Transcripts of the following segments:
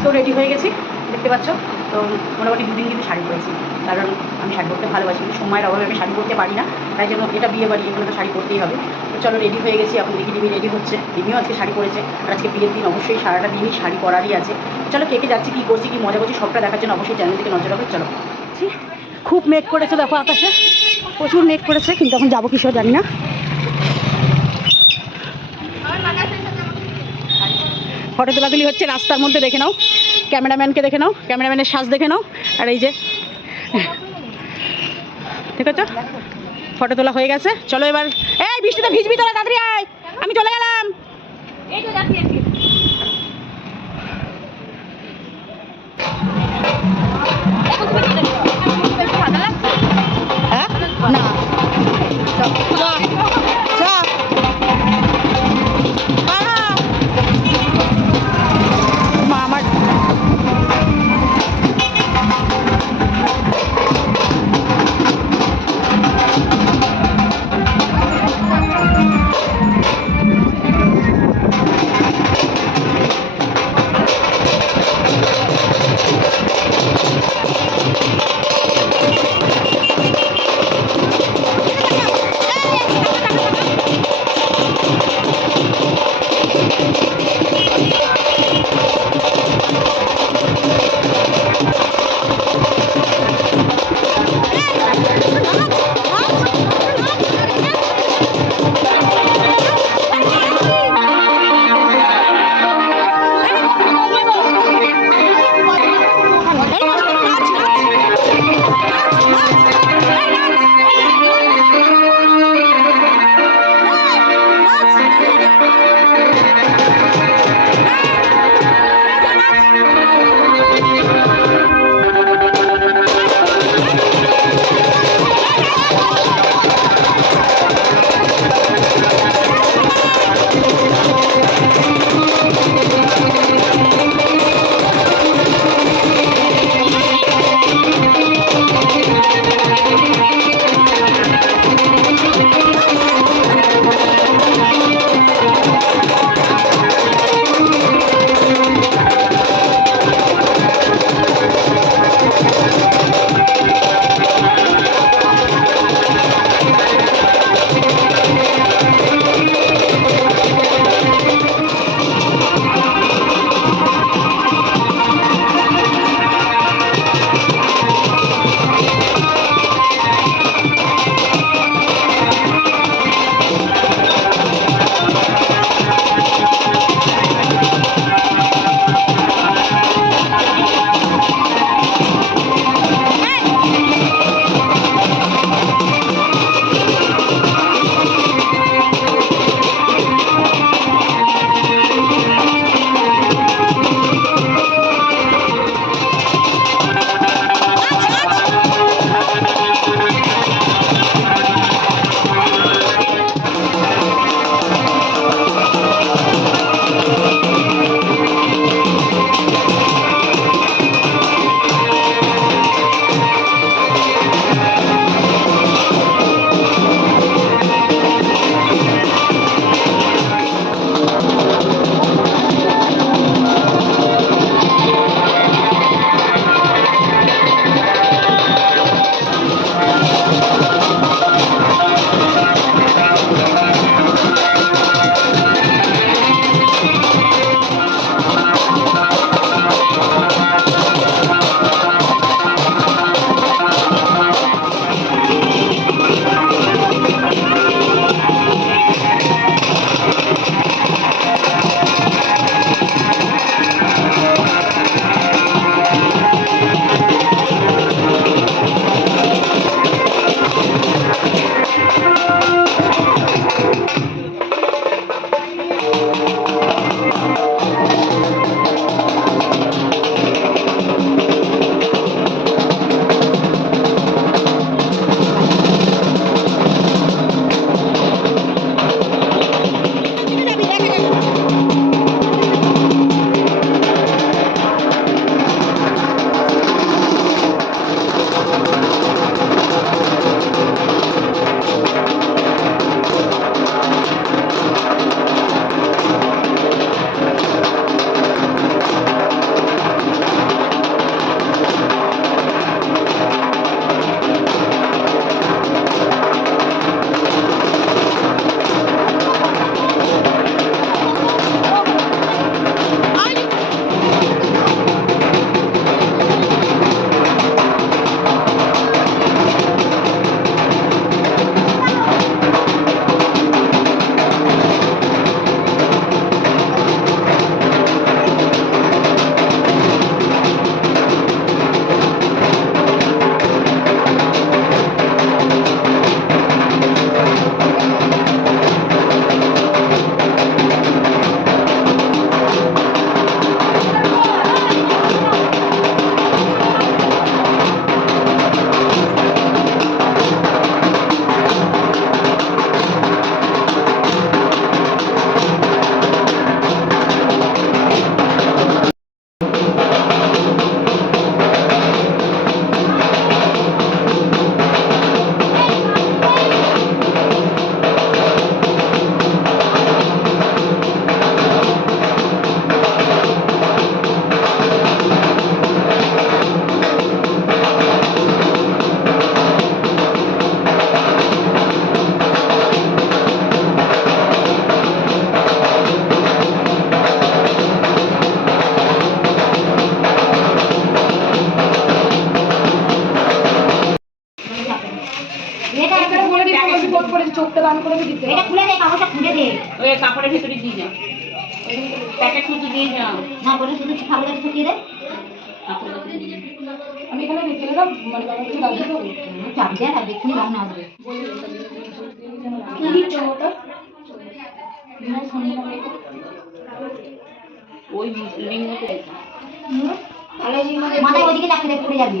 আজকেও রেডি হয়ে গেছি, দেখতে পাচ্ছ? তো মোটামুটি দুদিন কিন্তু শাড়ি পরেছি। কারণ আমি শাড়ি পরতে ভালোবাসি সময়ের অভাবে আমি শাড়ি পরতে পারি না। তাই জন্য এটা বিয়ে বাড়ি, এগুলো তো শাড়ি পরতেই হবে। তো চলো রেডি হয়ে গেছি, এখন দেখি রিমি রেডি হচ্ছে। রিমিও আজকে শাড়ি পরেছে, আর আজকে বিয়ের দিন অবশ্যই সারাটা দিনই শাড়ি পরারই আছে। চলো কে কে যাচ্ছি, কী করছি, কী মজা করছি, সবটা দেখার জন্য অবশ্যই চ্যানেল থেকে নজর রাখো। চলো। খুব মেঘ করেছে দেখো আকাশে। প্রচুর মেঘ করেছে, কিন্তু এখন যাব কিসব জানি না। ফটো তোলাতুলি হচ্ছে রাস্তার মধ্যে দেখে নাও। ক্যামেরাম্যানকে দেখে নাও, ক্যামেরাম্যানের সাজ দেখে নাও, আর এই যে, ঠিক আছে? ফটো তোলা হয়ে গেছে। চলো এবার, এই বৃষ্টিতে ভিজবি তোরা তাড়াতাড়ি আয়, আমি চলে গেলাম। এই হ্যাঁ কাপড়ের ভেতরে দিয়ে যা প্যাকেট শুধু দিয়ে যা না বলে শুধু কাগজটা ঢুকিয়ে দে। আমি এখানে দেখে এলাম মানে তো হুম, দেয় আর দেখুন রং না দিচ্ছ ওটা? ওই লিঙ্গতে মাথায় ওদিকে চাকরি দেখ পড়ে যাবি।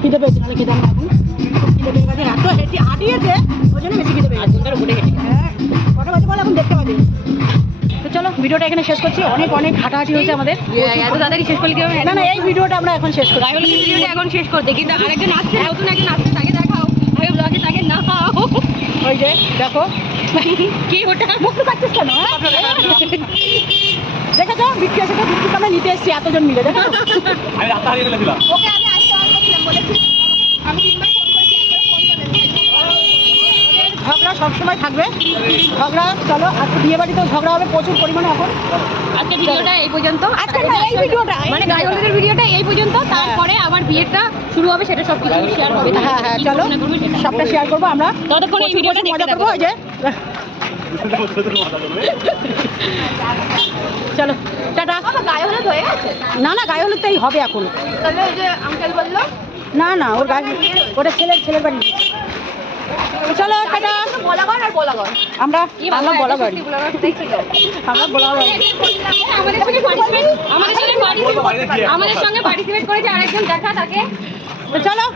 খিদে পেয়েছে নাহলে খেতাম না খিদে পেয়ে গেছে এত হেঁটে হাঁটিয়েছে ওই জন্য বেশি খিদে পেয়ে গেছে হ্যাঁ কটা বাজে বলে এখন দেখতে পাবে তো চলো ভিডিওটা এখানে শেষ করছি। অনেক অনেক হাঁটাহাঁটি হয়েছে আমাদের। এত তাড়াতাড়ি শেষ করলে কি হবে না না এই ভিডিওটা আমরা এখন শেষ করি রাইবল ভিডিওটা এখন শেষ করতে? কিন্তু আরেকজন আসছে নতুন একজন আসছে তাকে দেখাও। আগে ব্লগে তাকে নাও ওই যে দেখো কি ওটা? মুখ পাচ্ছিস কেন? বিক্রি এসে তো বিক্রি আমরা নিতে এসেছি এতজন মিলে দেখো আমি রাস্তা হারিয়ে ফেলেছিলাম। ওকে আমি আসতে অন করছিলাম বলেছি। আমি তিনবার ফোন করেছি একবার ফোন করেছি ঝগড়া সবসময় থাকবে। ঝগড়া চলো আজকে বিয়ে বাড়িতেও ঝগড়া হবে প্রচুর পরিমাণে এখন। আজকে ভিডিওটা এই পর্যন্ত। আজকে না, এই ভিডিওটা, মানে গায়ে হলুদের ভিডিওটা এই পর্যন্ত। তারপরে আবার বিয়েটা শুরু হবে সেটা সব কিছু শেয়ার হবে হ্যাঁ হ্যাঁ চলো। সবটা শেয়ার করব আমরা। ততক্ষণ এই ভিডিওটা দেখতে মজা করব ওই যে। চলো টাটা। গায়ে হলুদ হয়ে গেছে। না না গায়ে হলুদটাই হবে এখন। তাহলে ওই যে আঙ্কেল বলল না না ওর গায়ে ওটা ছেলের ছেলের বাড়ি। চলো টাটা আমরা আমরা বলা বাড়ি। বলাগন দেখি তো আমরা বলা আমাদের সঙ্গে পার্টিসিপেট আমাদের সঙ্গে পার্টিসিপেট আমাদের সঙ্গে পার্টিসিপেট করেছে আরেকজন। দেখা তাকে। চলো।